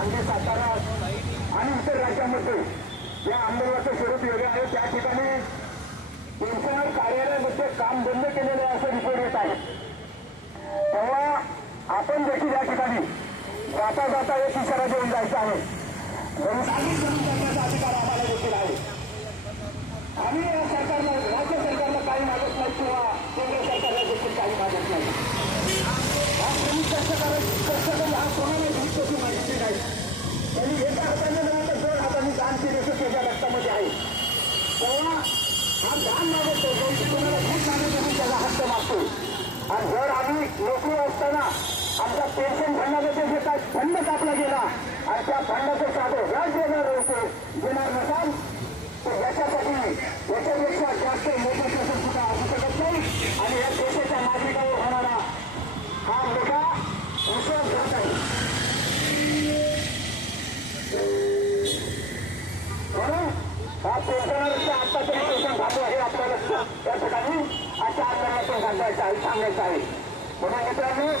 सांगली, सातारा आणि इतर राज्यामध्ये या आंदोलनाचं स्वरूप वेगळे आहे. त्या ठिकाणी पेन्शनर कार्यालयामध्ये काम बंद केलेलं आहे असं रिपोर्ट येत आहे. तेव्हा आपण देखील या ठिकाणी जाता जाता एक इशारा देऊन जायचा आहे. जनसामान्य करून करण्याचा अधिकार आम्हाला देखील आहे. आम्ही या सरकारला, राज्य सरकारला काही मागत नाही किंवा केंद्र सरकारला देखील काही मागत नाही. हा कोणी कष्टकरी हा कोणाला भूतची माहिती नाही. त्यांनी एका हाताने नाही तर दोन हाताने दान केले त्याच्या रक्तामध्ये आहे. तेव्हा हा दान मागतो, कोणाला भूत मागत म्हणून त्याचा हक्क मागतो. आणि जर आम्ही नोकरी असताना आमच्या पेन्शन फंडामध्ये जे काय फंड कापला गेला आणि त्या फंडाचं साधं व्याज देणार नसाल तर याच्यासाठी याच्यापेक्षा जास्त मोठं शासन सुद्धा असू शकत नाही. आणि या देशाच्या नागरिकांवर होणारा हा मोठा विश्वासघात आहे. म्हणून हा पेन्शनरचं आता तरी पेन्शन थांबवा हे आपल्याला या ठिकाणी आजच्या आंदोलनातून सांगायचं आहे. म्हणून मित्रांनो